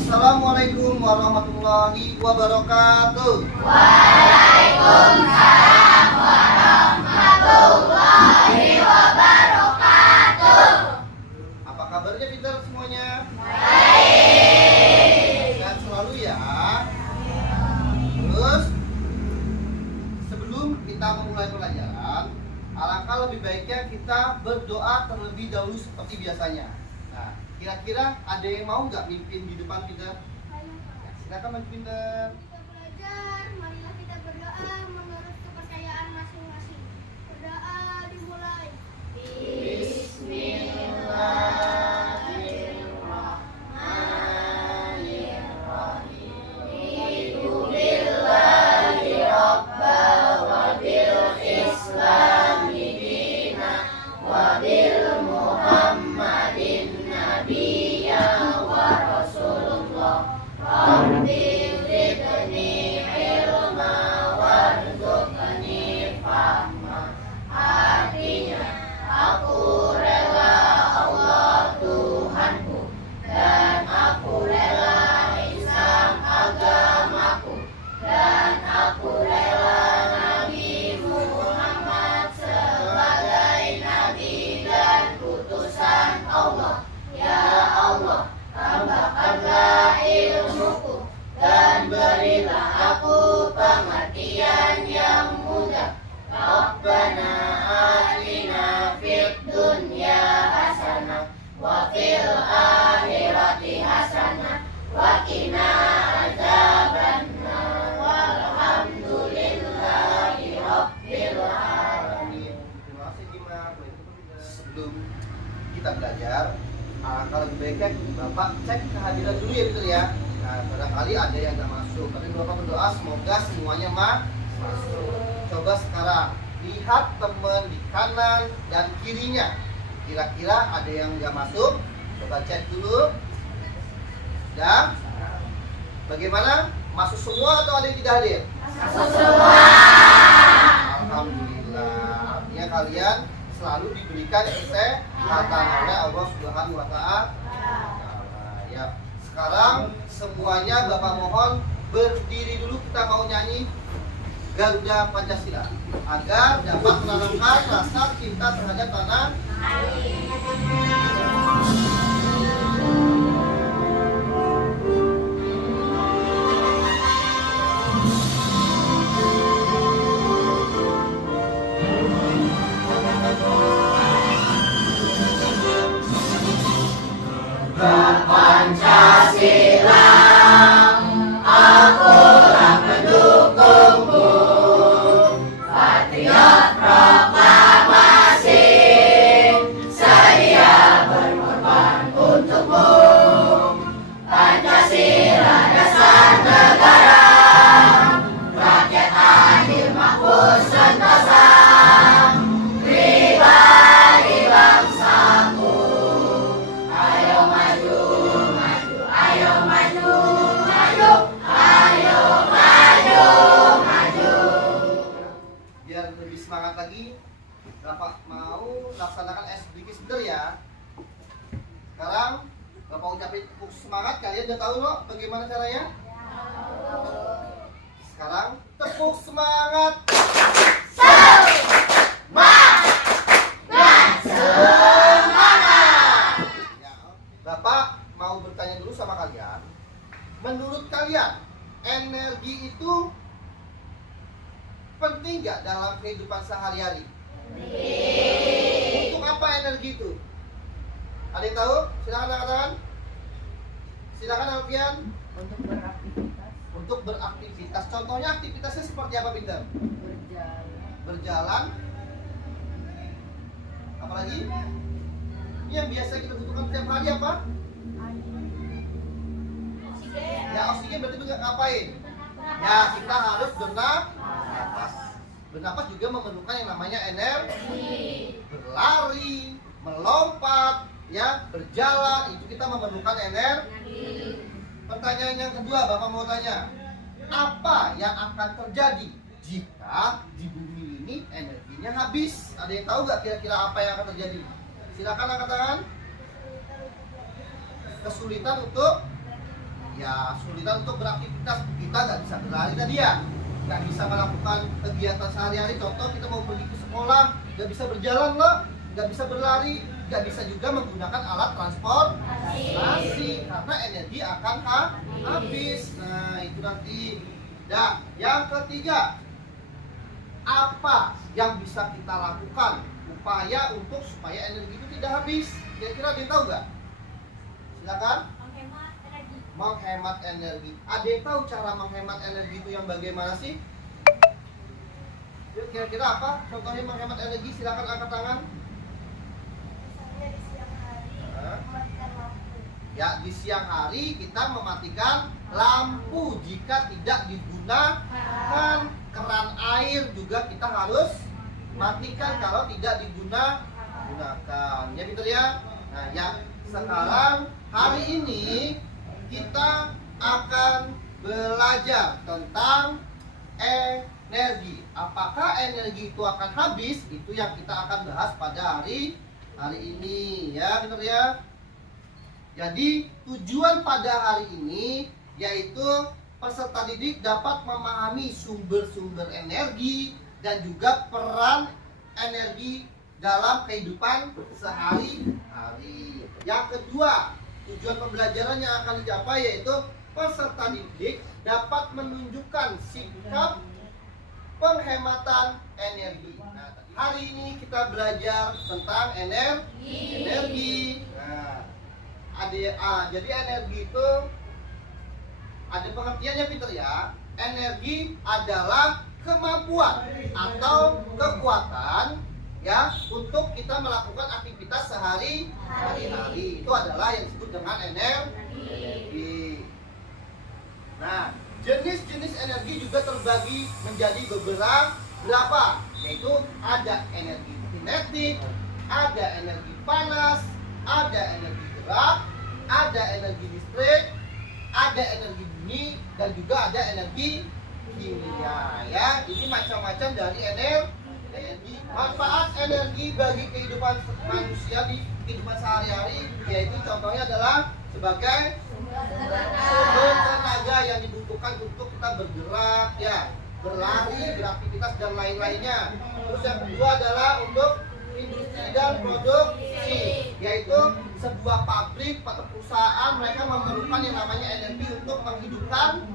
Assalamualaikum warahmatullahi wabarakatuh. Waalaikumsalam warahmatullahi wabarakatuh. Apa kabarnya pintar semuanya? Baik. Sehat selalu ya. Terus sebelum kita memulai pelajaran, alangkah lebih baiknya kita berdoa terlebih dahulu seperti biasanya. Nah, kira-kira ada yang mau nggak mimpin di depan pintar? Ya, silakan maju pintar. Kita belajar, marilah kita berdoa menurut kepercayaan masing-masing. Berdoa dimulai. Sebelum kita belajar, alangkah lebih baiknya Bapak cek kehadiran dulu ya betul ya. Nah, barangkali ada yang nggak masuk, tapi Bapak berdoa semoga semuanya masuk. Coba sekarang lihat teman di kanan dan kirinya. Kira-kira ada yang nggak masuk? Coba cek dulu. Dan bagaimana? Masuk semua atau ada yang tidak hadir? Masuk semua. Alhamdulillah. Artinya kalian selalu diberikan kesehatan oleh Allah Subhanahu wa Ta'ala. Ya, sekarang semuanya Bapak mohon berdiri dulu, kita mau nyanyi Garuda Pancasila agar dapat menanamkan rasa cinta terhadap tanah air. Pancasila, akulah pendukungmu. Patriot proklamasi, saya berkorban untukmu. Pancasila dasar negara, rakyat adil makmur sentosa, pribadi bangsaku. Ayo maju, maju, ayo maju, maju, ayo maju, maju. Biar lebih semangat lagi, Bapak mau laksanakan sedikit sebentar ya. Sekarang Bapak ucapin tepuk semangat, kalian udah tahu loh bagaimana caranya? Sekarang tepuk semangat. Ya, Bapak mau bertanya dulu sama kalian. Menurut kalian, energi itu penting nggak dalam kehidupan sehari-hari? Untuk apa energi itu? Ada yang tahu? Silakan angkat tangan. Silakan Alfian. Untuk beraktivitas. Contohnya aktivitasnya seperti apa, Pinter? Berjalan. Apalagi? Ini yang biasa kita butuhkan setiap hari apa? Ya, oksigen berarti ngapain? Ya, kita harus bernapas. Bernapas juga memerlukan yang namanya energi. Berlari, melompat, ya, berjalan, itu kita memerlukan energi. Pertanyaan yang kedua, Bapak mau tanya, apa yang akan terjadi jika di bumi ini energinya habis? Ada yang tahu nggak kira-kira apa yang akan terjadi? Silakan angkat tangan. Kesulitan untuk ya kesulitan untuk beraktivitas, kita nggak bisa berlari tadi ya, nggak bisa melakukan kegiatan sehari-hari. Contoh kita mau pergi ke sekolah, nggak bisa berjalan loh, nggak bisa berlari, nggak bisa juga menggunakan alat transportasi karena energi akan habis. Nah itu nanti. Nah yang ketiga, apa yang bisa kita lakukan upaya untuk supaya energi itu tidak habis? Kira-kira ada yang tahu nggak? Silakan. Menghemat energi. Ada yang tahu cara menghemat energi itu yang bagaimana sih? Yuk, kira-kira apa contohnya menghemat energi? Silakan angkat tangan. Misalnya di siang hari mematikan lampu. Ya, di siang hari kita mematikan lampu. Jika tidak digunakan, keran air juga kita harus matikan kalau tidak digunakan. Ya, betul ya? Nah, yang sekarang hari ini kita akan belajar tentang energi. Apakah energi itu akan habis? Itu yang kita akan bahas pada hari ini, ya, benar ya. Jadi tujuan pada hari ini yaitu peserta didik dapat memahami sumber-sumber energi dan juga peran energi dalam kehidupan sehari-hari. Yang kedua, tujuan pembelajaran yang akan dicapai yaitu peserta didik dapat menunjukkan sikap penghematan energi. Nah, hari ini kita belajar tentang energi. Nah, jadi energi itu ada pengertiannya, Peter ya. Energi adalah kemampuan atau kekuatan ya untuk kita melakukan aktivitas sehari-hari. Itu adalah yang disebut dengan energi. Nah, jenis-jenis energi juga terbagi menjadi beberapa, yaitu ada energi kinetik, ada energi panas, ada energi gerak, ada energi listrik, ada energi bumi, dan juga ada energi kimia. Ya, ini macam-macam dari energi. Manfaat energi bagi kehidupan manusia di kehidupan sehari-hari yaitu contohnya adalah sebagai sumber tenaga yang dibutuhkan untuk kita bergerak, ya, berlari, beraktivitas dan lain-lainnya. Terus yang kedua adalah untuk industri dan produksi, yaitu sebuah pabrik atau perusahaan mereka memerlukan yang namanya energi untuk menghidupkan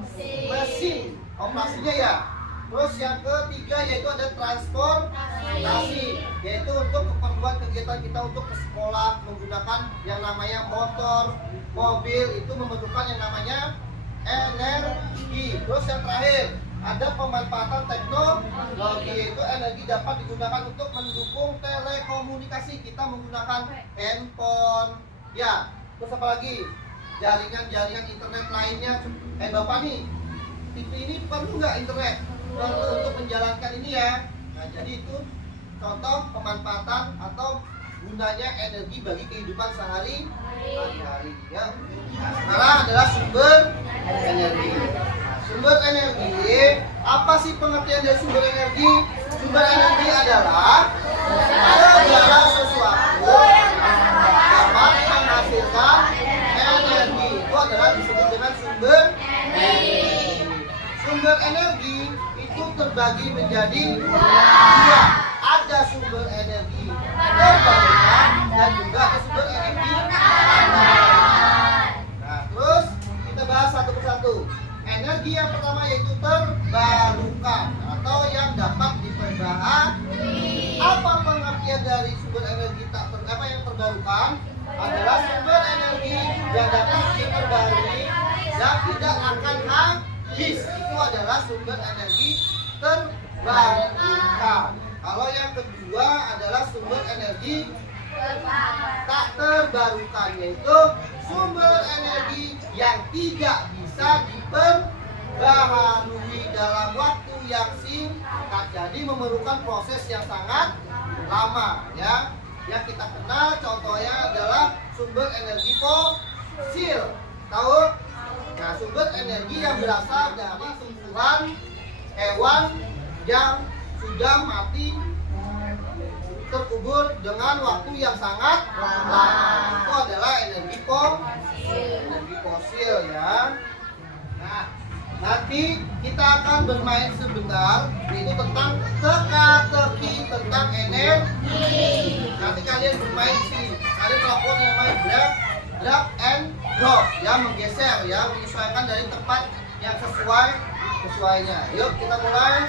mesin operasinya ya. Terus yang ketiga yaitu ada transportasi, yaitu untuk keperluan kegiatan kita untuk ke sekolah menggunakan yang namanya motor, mobil, itu memerlukan yang namanya energi. Terus yang terakhir ada pemanfaatan teknologi, yaitu energi dapat digunakan untuk mendukung telekomunikasi, kita menggunakan handphone, ya. Terus apa lagi? Jaringan-jaringan internet lainnya. Bapak nih, TV ini perlu nggak internet? Perlu untuk menjalankan ini ya. Nah, jadi itu contoh pemanfaatan atau gunanya energi bagi kehidupan sehari-hari ya. Nah, sekarang adalah sumber energi. Nah, sumber energi, apa sih pengertian dari sumber energi? Sumber energi adalah segala sesuatu yang dapat menghasilkan energi. Itu adalah disebut dengan sumber energi. Sumber energi itu terbagi menjadi dua. Ada sumber energi terbarukan dan juga ada sumber energi terbarukan. Nah, terus kita bahas satu persatu. Energi yang pertama yaitu terbarukan atau yang dapat diperbaharui. Apa pengertian dari sumber energi yang terbarukan? Adalah sumber energi yang dapat diperbarui dan tidak akan habis. Itu adalah sumber energi terbarukan. Kalau yang kedua adalah sumber energi tak terbarukan, yaitu sumber energi yang tidak bisa diperbaharui dalam waktu yang singkat. Jadi memerlukan proses yang sangat lama ya. Yang kita kenal contohnya adalah sumber energi fosil. Tahu? Nah, sumber energi yang berasal dari tumbuhan, hewan yang sudah mati terkubur dengan waktu yang sangat lama. Itu adalah energi fosil ya. nanti kita akan bermain sebentar, yaitu tentang teka-teki tentang energi. Nanti kalian bermain di sini. Kalian melakukan yang namanya drag and drop, ya, menggeser, ya, menyesuaikan dari tempat yang sesuainya. Yuk kita mulai.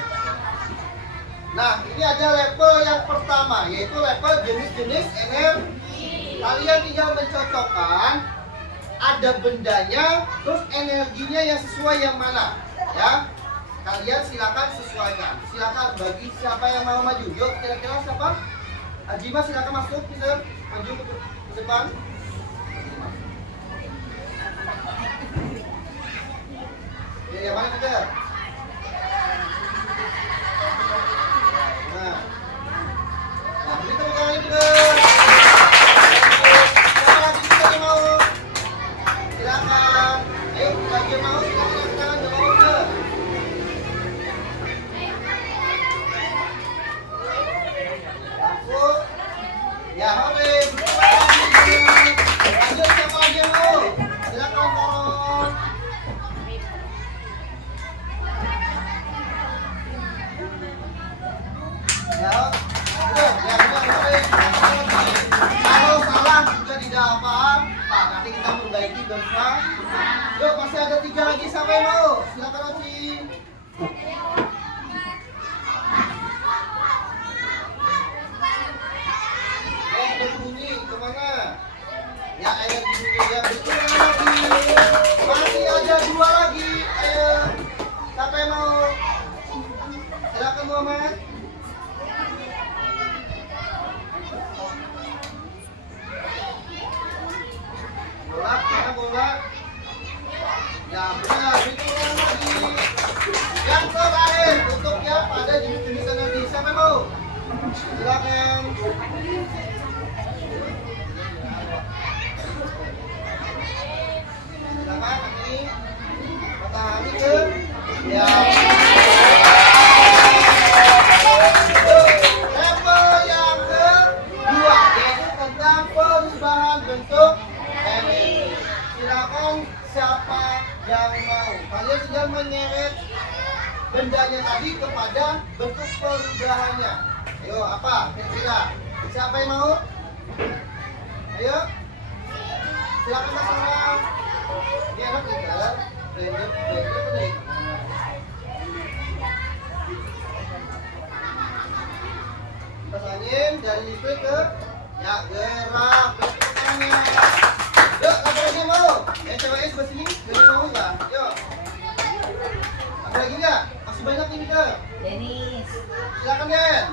Nah, ini ada level yang pertama, yaitu level jenis-jenis energi. Kalian tinggal mencocokkan ada bendanya, terus energinya yang sesuai yang mana, ya. Kalian silakan sesuaikan. Silakan bagi siapa yang mau maju. Yuk, kira-kira siapa? Ajima silakan masuk, kita maju ke depan. Ya, yang mana kita? Nah, ini tepuk tangan kita. Siapa lagi kita yang mau? Silakan. Ayo, bagi yang mau silakan angkat tangan ke bawah ke. Masuk. Ya, oke. Lanjut siapa lagi yang mau? Silakan tolong. Ya, udah, ya udah, boleh. Kalau salah juga tidak apa-apa. Nanti kita perbaiki bersama. Yuk, masih ada 3 lagi, siapa yang mau? Silakan Oci. Oh, berbunyi kemana? Ya, ayo bunyi ya, betul lagi. Masih ada 2 lagi. Ayo, siapa yang mau? Silakan Muhammad. Bola, mana bola? Ya benar, diulang lagi. Yang terakhir tutupnya pada jenis-jenis energi. Siapa yang mau? Silakan. Silakan ini matahari ke. Ya. Level yang kedua yaitu tentang perubahan bentuk energi. Silakan siapa yang mau. Kalian sudah menyeret bendanya tadi kepada bentuk perubahannya. Ayo, apa? Kira-kira siapa yang mau? Ayo. Silakan pasang. Ini anak tinggal. Blender. Pasangin dari listrik ke ya gerak bentukannya. Yuk, apa lagi mau? Yang ceweknya sebelah sini, dari mau nggak? Yuk. Apa lagi nggak? Masih banyak nih kita. Denis. Silakan Den.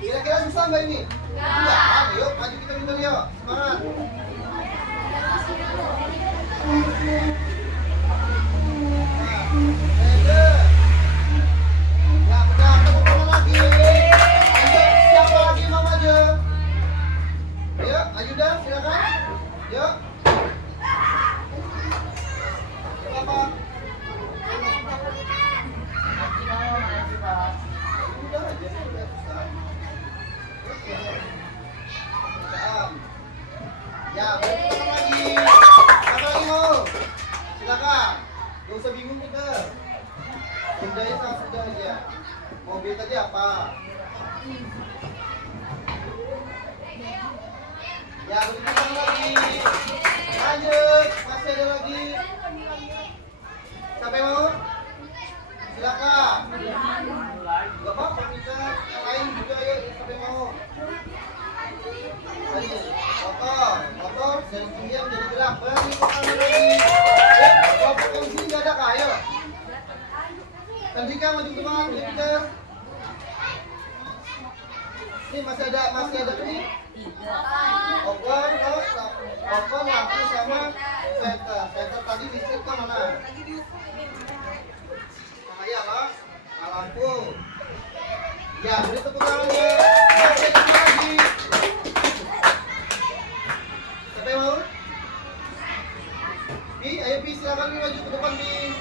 Kira-kira susah nggak ini? Enggak. Yuk, maju kita minta yuk. Semangat. Ya, udah, tepuk tangan lagi. Lanjut, siapa lagi mau maju? Ayo, maju dah, silakan. Yuk. Apa? Udah aja, udah susah. Oke. Ya, tepuk tangan lagi. Siapa lagi mau? Silakan. Gak usah bingung kita. Bendanya sangat mudah aja. Mobil tadi apa? Ya, berikan lagi. Lanjut, masih ada lagi. Siapa yang mau? Silakan. Gak apa-apa kita. Yang lain juga ayo. Siapa yang mau? Ayo, motor dari diam jadi gerak. Berikan lagi. Kelompok yang sini nggak ada kah? Ayo. Tandika maju ke depan, Jupiter. Ini masih ada ini. Open, lampu sama center. Center tadi listrik ke mana? Cahaya lah, lampu. Ya, beri tepuk tangan ya. Masih ada lagi. Siapa yang mau? Bi, ayo Bi, silakan Bi maju ke depan Bi.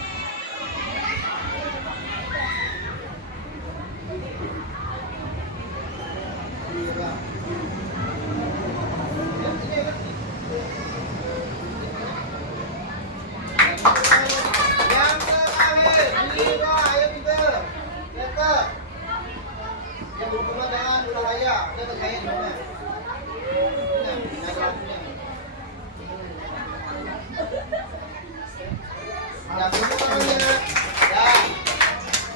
dekat. Yang berhubungan dengan cahaya. Ada cahaya di mana? Nah, ini ada lampunya. Ya, berhubungannya. Ya.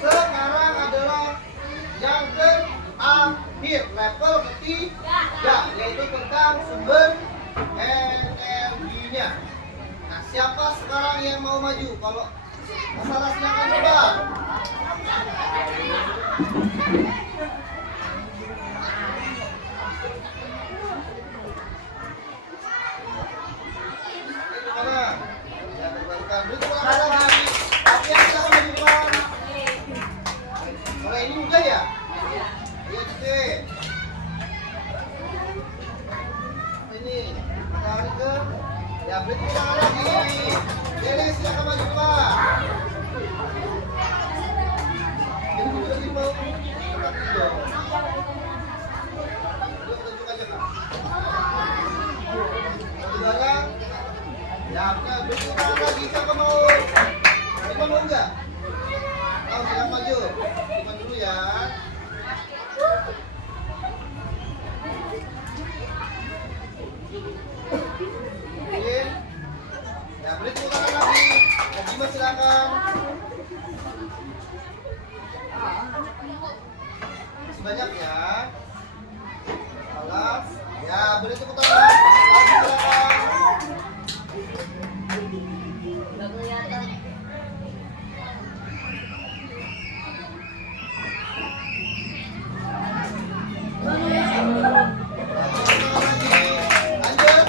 Sekarang adalah yang terakhir, level ketiga, yaitu tentang sumber energinya. Nah, siapa sekarang yang mau maju? Kalau masalah silakan coba. Mana? Ya, terbarukan. Berikut lagi. Tapi yang silakan maju depan. Kalau ini mudah ya? Iya, Cik. Ini, tarik ke. Ya, berikut lagi. Jadi silakan maju depan. Ini juga mau. Yuk, tunjuk aja, Kak. Barang. Ya, berikut lagi. Siapa mau? Siapa mau enggak? Oh, silakan maju. Depan dulu ya. Mungkin. Ya, berikut lagi. Bagaimana silakan. Sebanyak ya. Alas. Ya, beri tepuk tangan. Lagi silakan. Lanjut.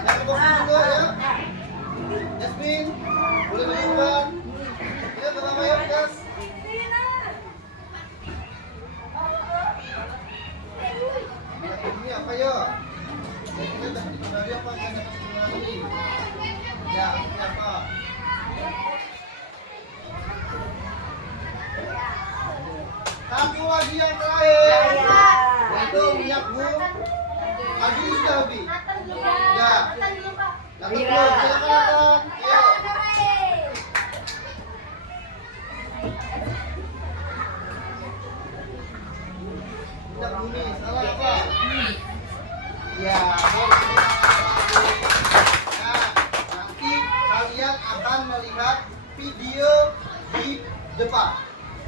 Yang ke bawah dulu ya. Jasmine, boleh maju depan. Ya, pertama ya, guys. Ini apa ya? Ini dapat dari apa? Yang dapat dari ya, ini apa? Satu lagi yang terakhir, yaitu minyak bumi. Lagi sudah habis. Ya. Datang dulu, silakan datang. Ayo. Minyak bumi, salah apa? Ya, nah, nanti kalian akan melihat video di depan.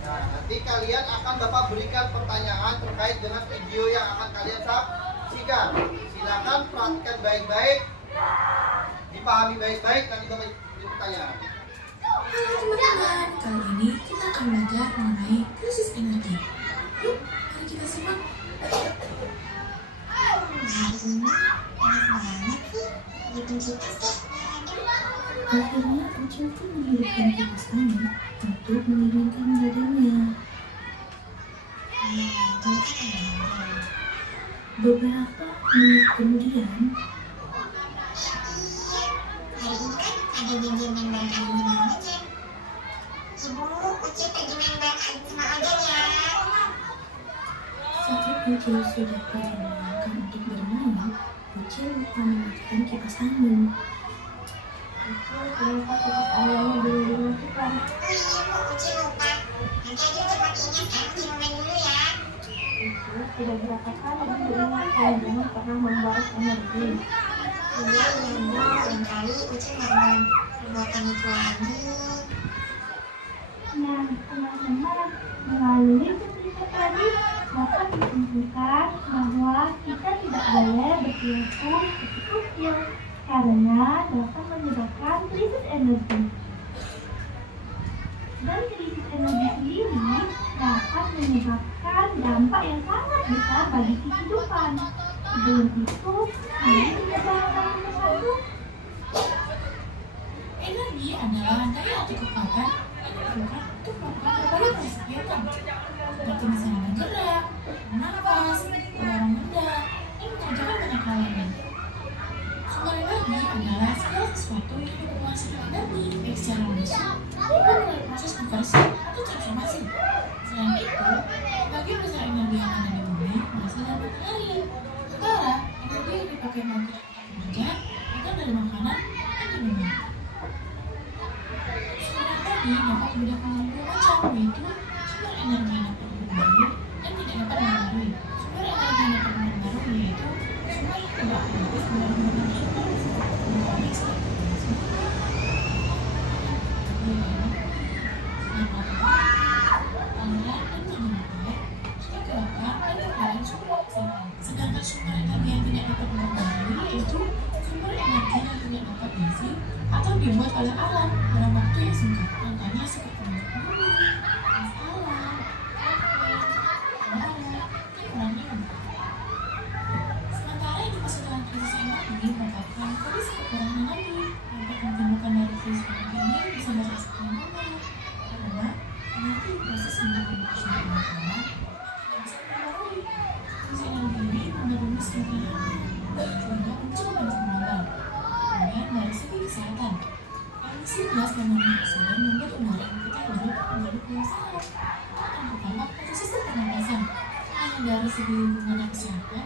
Nah, nanti kalian akan Bapak berikan pertanyaan terkait dengan video yang akan kalian saksikan. Silakan perhatikan baik-baik, dipahami baik-baik, nanti Bapak beri pertanyaan. Halo teman-teman, kali ini kita akan belajar mengenai krisis energi. Yuk, mari kita simak. Akhirnya Ucil pun menghidupkan kipas angin untuk menginginkan badannya. Beberapa menit kemudian, hari ini kan ada janjian main bareng sama Ucil. Ibu, Ucil pergi main bareng sama Oden ya. saat Ucil sudah pergi menyenangkan untuk bermain, Ucil lupa mematikan kipas angin. Ucil terlupa kipas anginnya belum dimatikan. Oh iya Bu, Ucil lupa. Nanti aja Ucil matiin ya, sekarang Ucil mau main dulu ya. Ucil sudah berapa kali diingatkan jangan pernah membalas energi. Iya Bu, lain kali Ucil nggak mau perbuatan itu lagi. Nah, teman-teman, melalui cerita tadi dapat disimpulkan bahwa kita tidak boleh berperilaku seperti Ucil karena dapat menyebabkan krisis energi. Dan krisis energi sendiri dapat menyebabkan dampak yang sangat besar bagi kehidupan. Sebelum itu, mari kita bahas satu. Energi adalah daya atau kekuatan yang diperlukan untuk melakukan berbagai kegiatan seperti misalnya bergerak, bernafas, mendorong benda, dan mengerjakan banyak hal lainnya. Sumber energi adalah segala sesuatu yang dapat menghasilkan energi baik secara langsung maupun melalui proses konversi atau transformasi. Selain itu, sebagian besar energi yang ada di bumi berasal dari matahari. Sementara energi yang dipakai dalam kegiatan pekerjaan datang dari makanan dan minuman. Sumber energi dapat beberapa macam, yaitu sumber energi yang dapat dibuat oleh alam dalam waktu yang singkat. Contohnya seperti minyak bumi, gas alam, udara, dan kurang minum. Sementara yang dimaksud dengan krisis energi merupakan kondisi kekurangan energi. Dampak yang ditemukan dari krisis energi ini bisa dirasakan mudah karena energi proses menjadi produksi pembakaran tidak bisa dipengaruhi. Krisis energi ini menurunkan semakin lama sehingga muncul banyak kendala. Kemudian dari segi kesehatan, emisi gas dan minyak oksigen membuat udara yang kita hirup menjadi kerusakan dan berdampak pada sistem pernapasan. Hanya dari segi lingkungan dan kesehatan,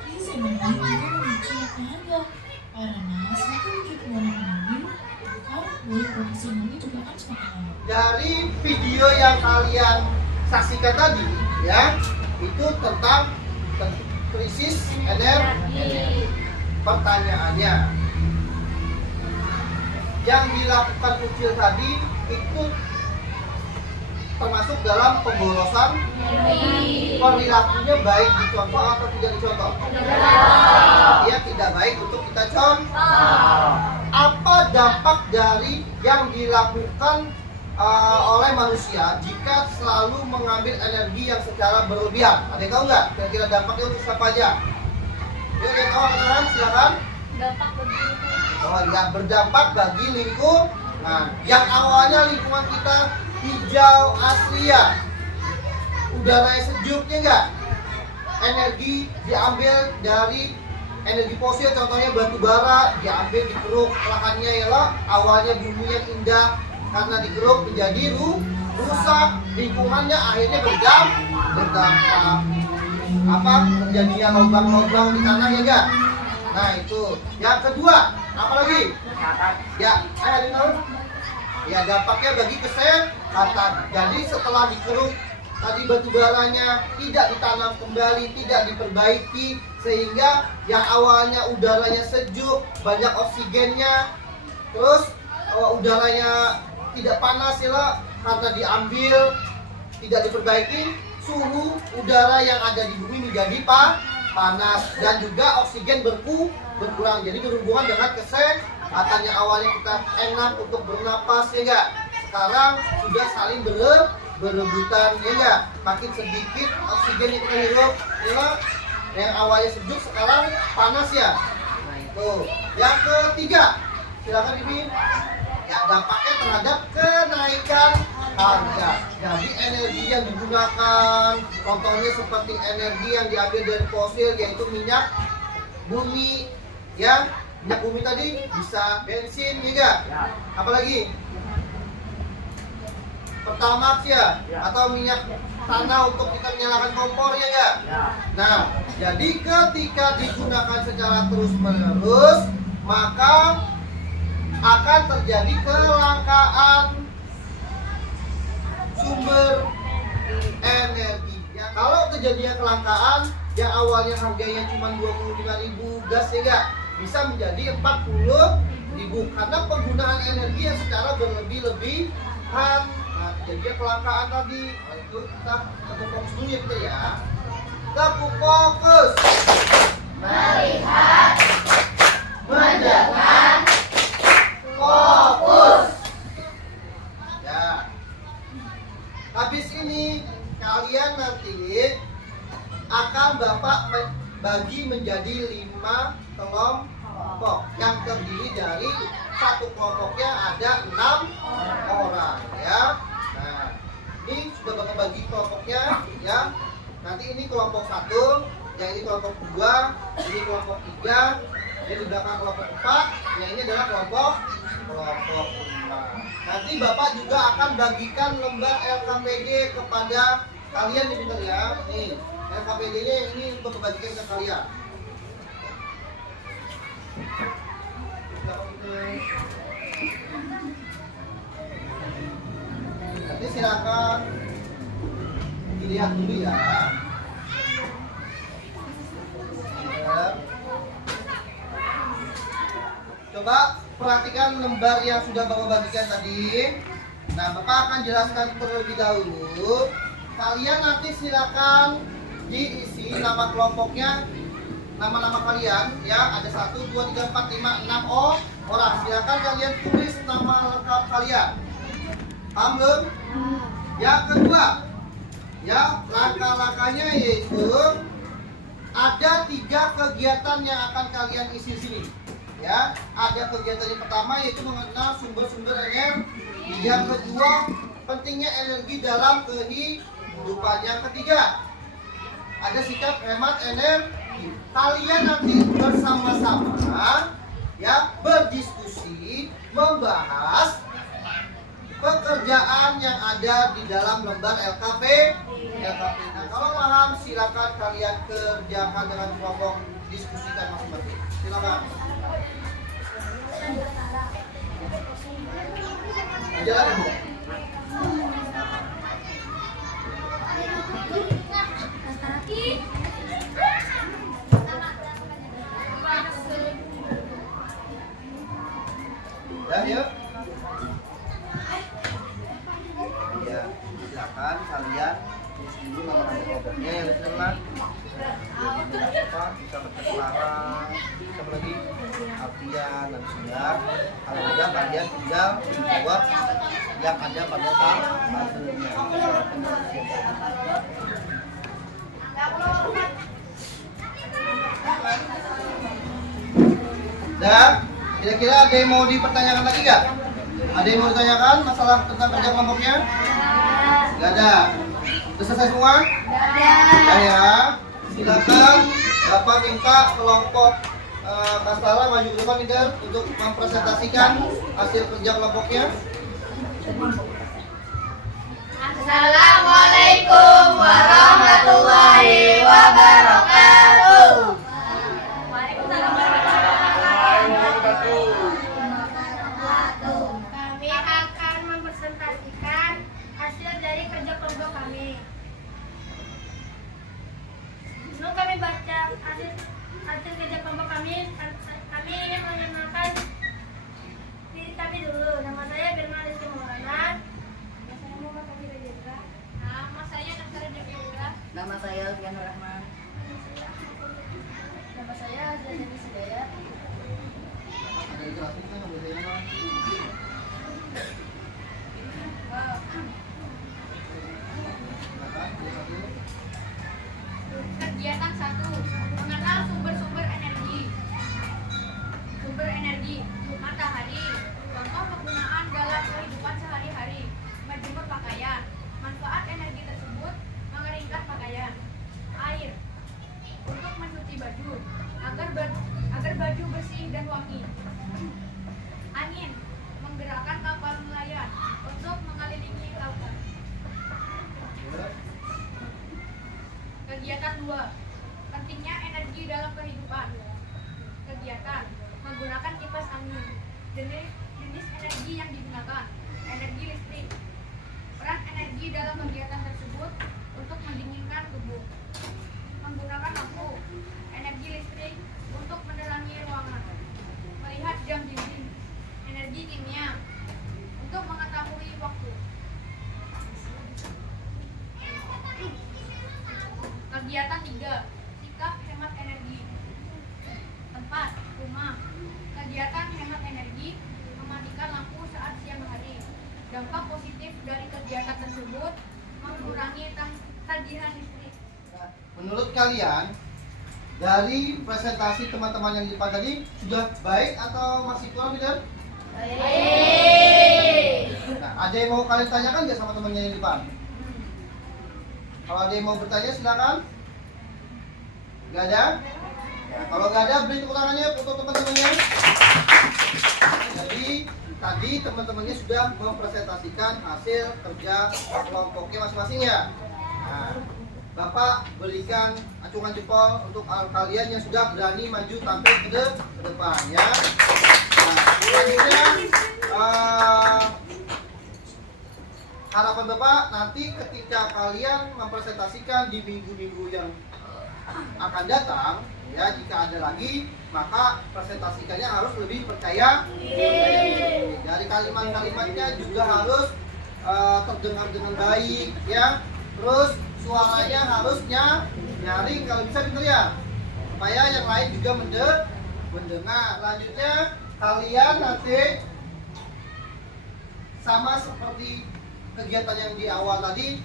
krisis energi juga memicu naiknya harga karena semakin tinggi penggunaan energi, maka biaya produksi energi juga akan semakin naik. Dari video yang kalian saksikan tadi ya, itu tentang krisis energi. Pertanyaannya, yang dilakukan Ucil tadi itu termasuk dalam pemborosan perilakunya, baik dicontoh atau tidak dicontoh? Dia tidak baik untuk kita contoh. Apa dampak dari yang dilakukan oleh manusia jika selalu mengambil energi yang secara berlebihan? Ada yang tahu nggak? Kira-kira dampaknya untuk siapa aja? Yuk, yang tahu kenalan, silakan. Dampak bagi lingkungan. Oh ya, berdampak bagi lingkungan. Yang awalnya lingkungan kita hijau asli ya, udaranya sejuknya enggak, energi diambil dari energi fosil, contohnya batu bara diambil dikeruk lahannya ya lah. Awalnya bumi yang indah, karena dikeruk menjadi rusak, lingkungannya akhirnya berdampak apa, terjadinya lubang-lubang di tanah ya enggak. Nah itu yang kedua, apa lagi ya, ada tahu ya, dampaknya bagi kesehatan. Jadi setelah dikeruk tadi batu baranya tidak ditanam kembali, tidak diperbaiki, sehingga yang awalnya udaranya sejuk, banyak oksigennya, terus udaranya tidak panas ya lah, karena diambil, tidak diperbaiki, suhu udara yang ada di bumi menjadi panas, dan juga oksigen berkurang. Jadi berhubungan dengan kesehatannya. Awalnya kita enak untuk bernapas ya enggak, sekarang sudah saling berebutan ya enggak, makin sedikit oksigen yang kita hirup ya, yang awalnya sejuk sekarang panas ya. Tuh, yang ketiga, silakan Bibi. Ya, dampaknya terhadap kenaikan harga. Jadi energi yang digunakan, contohnya seperti energi yang diambil dari fosil, yaitu minyak bumi ya. Minyak bumi tadi bisa bensin ya enggak? Apalagi Pertamax ya, atau minyak tanah untuk kita menyalakan kompor ya enggak? Nah, jadi ketika digunakan secara terus-menerus, maka akan terjadi kelangkaan sumber energi. Ya, kalau terjadinya kelangkaan yang awalnya harganya cuma 25.000 gas ya enggak, bisa menjadi 40.000 karena penggunaan energi yang secara berlebih-lebihan. Nah, terjadinya kelangkaan tadi. Nah, itu kita tepuk fokus dulu ya kita ya. Tepuk fokus. Melihat, mendengar, fokus. Ya. Habis ini kalian nanti akan Bapak bagi menjadi 5 kelompok yang terdiri dari satu kelompoknya ada 6 orang ya. Nah, ini sudah Bapak bagi kelompoknya ya. Nanti ini kelompok 1, yang ini kelompok 2, ini kelompok 3, ini di belakang kelompok 4, yang ini adalah kelompok 5. Nanti Bapak juga akan bagikan lembar LKPD kepada kalian nih, bentar ya. Nih, LKPD-nya yang ini untuk bagikan ke kalian. Nanti silakan dilihat dulu ya. Coba perhatikan lembar yang sudah Bapak bagikan tadi. Nah, Bapak akan jelaskan terlebih dahulu. Kalian nanti silakan diisi nama kelompoknya, nama-nama kalian ya. Ada 1, 2, 3, 4, 5, 6 orang. Silakan kalian tulis nama lengkap kalian. Paham belum? Yang kedua, ya langkah-langkahnya yaitu ada 3 kegiatan yang akan kalian isi di sini. Ya, ada kegiatan yang pertama yaitu mengenal sumber-sumber energi. Yang kedua, pentingnya energi dalam kehidupan. Yang ketiga, ada sikap hemat energi. Kalian nanti bersama-sama ya berdiskusi, membahas pekerjaan yang ada di dalam lembar LKP. Nah, kalau paham silakan kalian kerjakan dengan kelompok, diskusikan masing-masing. Silakan. Jalan. Ya, yuk. Ya, silakan kalian tulis dulu nama-nama kelompoknya yang teman. Apa bisa berkenalan, sama lagi artian dan sudah. Kalau sudah kalian tinggal jawab yang ada pada tabelnya. Dan kira-kira ada yang mau dipertanyakan lagi nggak? Ada yang mau ditanyakan masalah tentang kerja kelompoknya? Nggak ada. Sudah selesai semua? Sudah ya. Silakan Bapak minta kelompok Kastara maju ke depan leader untuk mempresentasikan hasil kerja kelompoknya. Assalamualaikum warahmatullahi wabarakatuh. Waalaikumsalam warahmatullahi wabarakatuh. Kami akan mempresentasikan hasil dari kerja kelompok kami. Sebelum kami baca hasil kerja kelompok kami ingin mengenalkan diri kami dulu. Nama saya Firman Rizky Maulana. Saya Muhammad Fakir Jedra. Nama saya Nasara Deviura. Nama saya Alfian Rahman. Nama saya Azadani Hidayat. Ada yang jelasin kan nggak boleh ya? Kegiatan 1. Mengenal sumber-sumber energi. Sumber energi matahari. Contoh penggunaan dalam kehidupan sehari-hari. Menjemur pakaian. Manfaat energi tersebut mengeringkan pakaian. Air untuk mencuci baju agar baju bersih dan wangi. Angin menggerakkan kapal nelayan untuk mengelilingi lautan. Kegiatan 2. Pentingnya energi dalam kehidupan. Kegiatan menggunakan kipas angin. Jenis energi yang digunakan. Energi listrik. Peran energi dalam kegiatan tersebut untuk mendinginkan tubuh. Menggunakan lampu. Energi listrik untuk menerangi ruangan. Melihat jam dinding. Energi kimia untuk mengetahui waktu. Kegiatan 3. Sikap hemat energi. Tempat, rumah. Kegiatan hemat energi mematikan lampu saat siang hari. Dampak positif dari kegiatan tersebut mengurangi tagihan listrik. Menurut kalian dari presentasi teman-teman yang di depan tadi sudah baik atau masih kurang leader? Nah, ada yang mau kalian tanyakan nggak sama temannya yang di depan? Kalau ada yang mau bertanya silakan. Nggak ada? Ya, kalau nggak ada beri tepuk tangannya untuk teman-temannya. Jadi tadi teman-temannya sudah mempresentasikan hasil kerja kelompoknya masing-masing ya. Nah, Bapak berikan acungan jempol untuk kalian yang sudah berani maju tampil ke depan ya. Nah, selanjutnya harapan Bapak nanti ketika kalian mempresentasikan di minggu-minggu yang akan datang ya, jika ada lagi maka presentasikannya harus lebih percaya diri. Dari kalimat-kalimatnya juga harus terdengar dengan baik ya. Terus suaranya harus nyaring kalau bisa bener ya, supaya yang lain juga mendengar. Lanjutnya kalian nanti sama seperti kegiatan yang di awal tadi,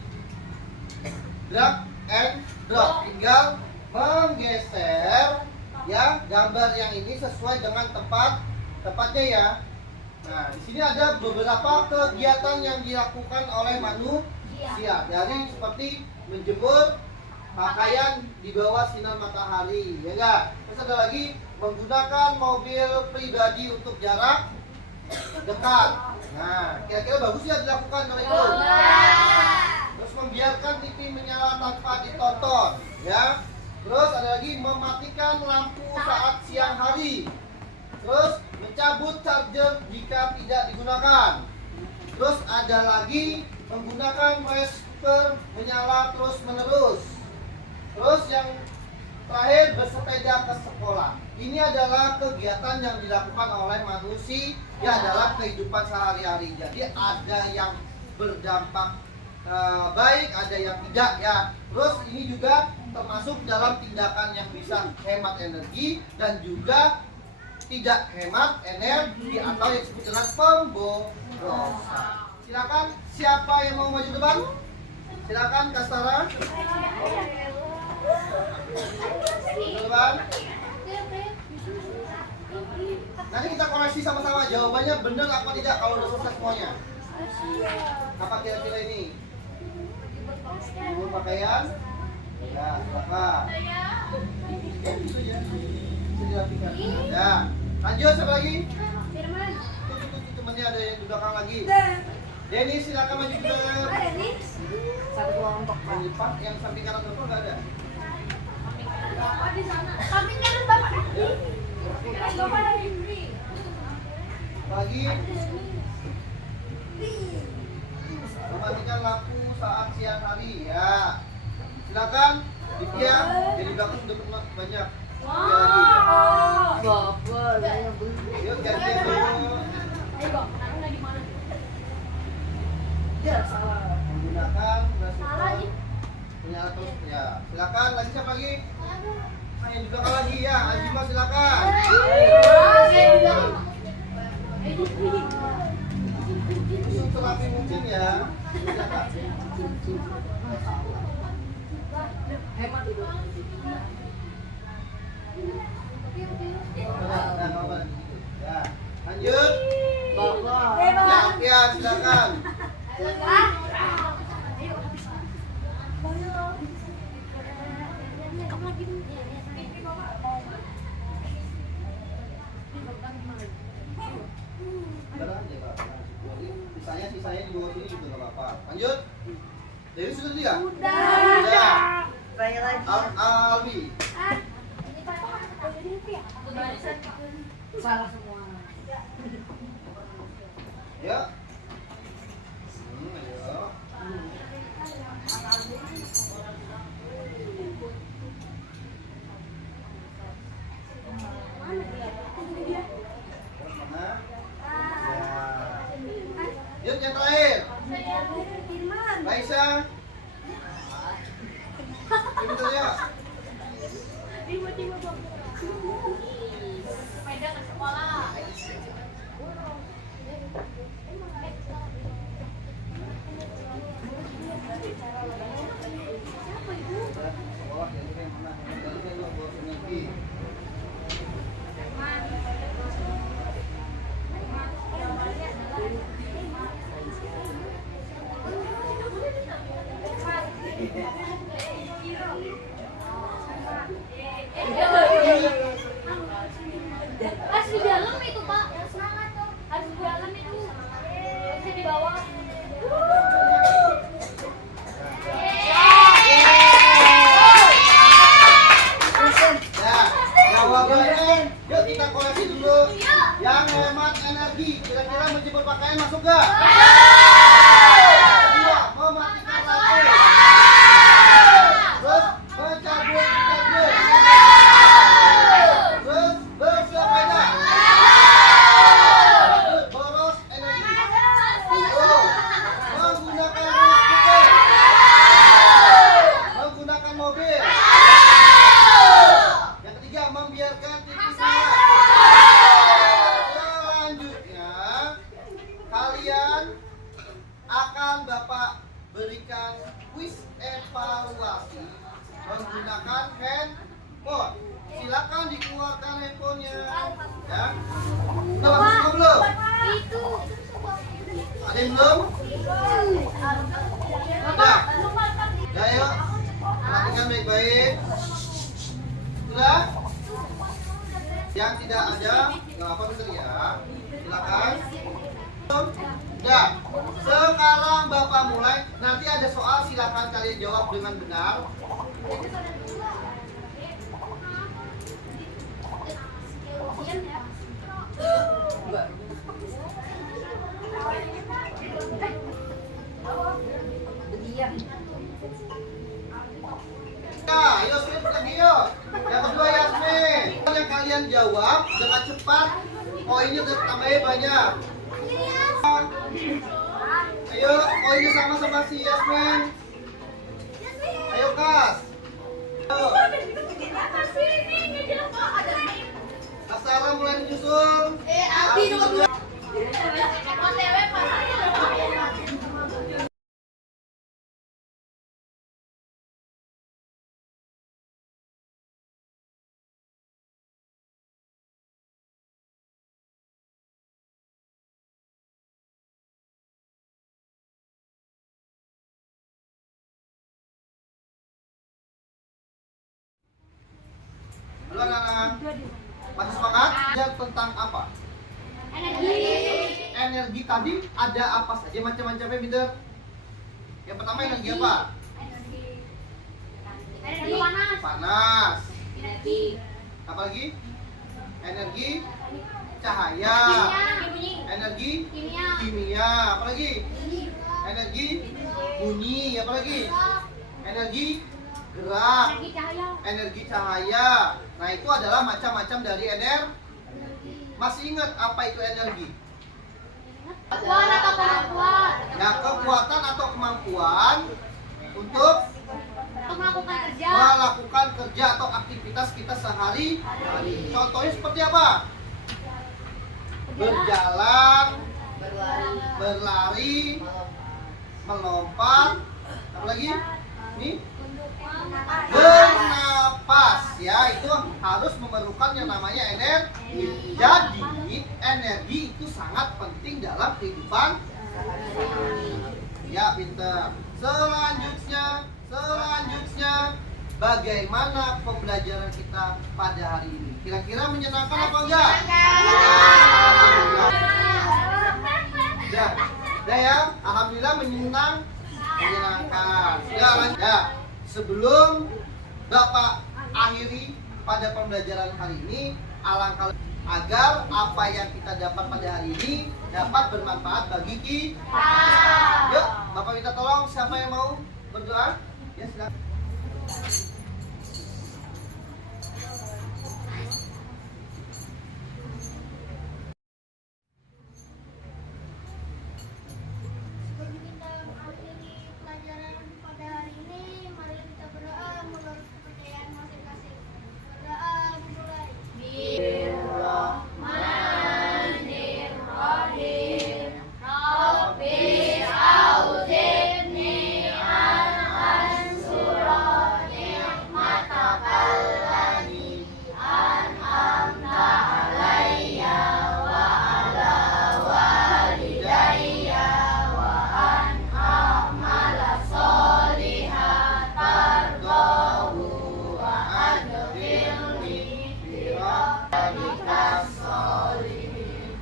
drag and drop, tinggal menggeser ya gambar yang ini sesuai dengan tepatnya ya. Nah, di sini ada beberapa kegiatan yang dilakukan oleh manusia, dari seperti menjemur pakaian di bawah sinar matahari, ya enggak? Terus ada lagi menggunakan mobil pribadi untuk jarak dekat. Nah, kira-kira bagus ya dilakukan oleh itu. Terus membiarkan TV menyala tanpa ditonton, ya. Terus ada lagi mematikan lampu saat siang hari. Terus mencabut charger jika tidak digunakan. Terus ada lagi menggunakan masker menyala terus-menerus. Terus yang terakhir bersepeda ke sekolah. Ini adalah kegiatan yang dilakukan oleh manusia dalam kehidupan sehari-hari. Jadi ada yang berdampak baik, ada yang tidak ya. Terus ini juga termasuk dalam tindakan yang bisa hemat energi dan juga tidak hemat energi atau yang disebut dengan pemborosan. Silakan, siapa yang mau maju depan? Silakan Kastara. Depan. Nanti kita koreksi sama-sama jawabannya benar apa tidak kalau udah selesai semuanya. Apa kira-kira ini? Jemur pakaian? Ya, silakan. Ya, gitu ya. Bisa dirapikan. Ya. Lanjut, siapa lagi? Firman. Tuh, temennya ada yang di belakang lagi. Denny, silakan maju ke Satu kelompok yang depan, yang samping kanan bapak nggak ada. Bapak di sana. Kami kanan bapak. Bapak dari sini. Lagi. Mematikan lampu saat siang hari ya. Silakan Ditya, jadi belakang sudah banyak. Ditya lagi. Bapak, saya Yuk ganti dulu. Ayo, Bang. Naruhnya di mana? Ya, salah. Menggunakan Salah, Ji. menyala terus ya. Silakan lagi siapa lagi? Yang di belakang lagi ya. Azima silakan. Serapi mungkin ya. Silakan. Hemat itu. Ya, lanjut. Bapak. Ya, silakan. Sisanya di bawah sini juga nggak apa-apa. Lanjut. Dewi sudah tidak? Sudah. Saya lagi. Alwi. Salah semua. Ya. Ayo. Mana? Ya. Yuk yang terakhir. Raisa. Ini tuh ya. Sepeda ke sekolah. Sekolah jadi yang mana? Jadi kan lo bawa lagi. Harus di dalam itu Pak, yang semangat tuh. Harus di dalam itu. Bisa di bawah. Ya, jawabannya yuk kita koreksi dulu. Yang hemat energi, kira-kira menjemur pakaian masuk gak? Kedua, mematikan lampu. Terus mencabut charger. Terus bersepeda. Lanjut, boros energi. Tuh, menggunakan skuter. Menggunakan mobil. Yang ketiga, membiarkan TV nyala. Selanjutnya, kalian akan Bapak berikan kuis evaluasi menggunakan handphone. Silakan dikeluarkan handphonenya. Ya. Udah masuk semua belum? Itu. Ada yang belum? Udah. Ya yuk. Perhatikan baik-baik. Sudah? Yang tidak ada, nggak apa betul ya. Silakan. Udah. Sekarang Bapak mulai. Nanti ada soal, silakan kalian jawab dengan benar. Ya, ayo sulit lagi yuk. Yang kedua Yasmin. Yang kalian jawab dengan cepat, poinnya tambahnya banyak. Ayo, poinnya sama si Yasmin. Ayo Kas. Ayo. Kak Sarah mulai menyusul. Abi dulu. Halo anak-anak. Masih semangat? Belajar tentang apa? Energi tadi ada apa saja macam-macamnya, Binder? Yang pertama energi apa? Energi panas. Panas. Energi Apa lagi? Energi cahaya. Energi kimia. kimia. Apa lagi? Energi bunyi. Apa lagi? Energi gerak. Energi cahaya. Energi cahaya. Nah, itu adalah macam-macam dari energi. Masih ingat apa itu energi? Kekuatan atau kemampuan. Nah, kekuatan atau kemampuan untuk Melakukan kerja. melakukan kerja atau aktivitas kita sehari-hari. Contohnya seperti apa? Berjalan, berlari, melompat, apa lagi? Nih, bernapas. Ya, itu harus memerlukan yang namanya energi. Jadi, energi itu sangat penting dalam kehidupan. Ya, pinter. Selanjutnya, bagaimana pembelajaran kita pada hari ini? Kira-kira menyenangkan apa enggak? Udah ya, alhamdulillah menyenangkan. Ya, lanjut. Ya, sebelum Bapak akhiri pada pembelajaran hari ini, alangkah agar apa yang kita dapat pada hari ini dapat bermanfaat bagi kita. Yuk, Bapak minta tolong siapa yang mau berdoa? Ya, silakan. Sebelum kita mengakhiri pelajaran pada hari ini, mari kita berdoa menurut kepercayaan masing-masing. Berdoa dimulai. Bismillahirrahmanirrahim. Rabbi a'udzibni an ansura ni'matakal lati an'amta alayya wa ala walidayya wa an a'mala sholihan tardahu wa adkhilni fi rahmatika sholihin.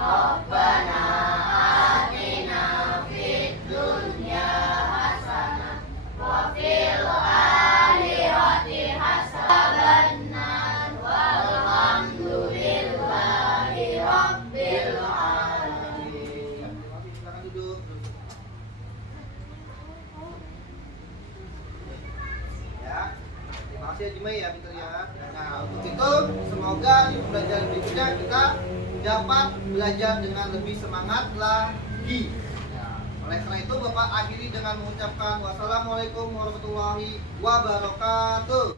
Rabbana atina fid dunya hasanah wa fil akhirati hasanah walhamdulillahi rabbil alamin. Silakan duduk. Ya, terima kasih ya Jimai ya, pinter ya. Nah, untuk itu semoga di pembelajaran berikutnya kita dapat belajar dengan lebih semangat lagi. Ya, oleh karena itu Bapak akhiri dengan mengucapkan wassalamualaikum warahmatullahi wabarakatuh.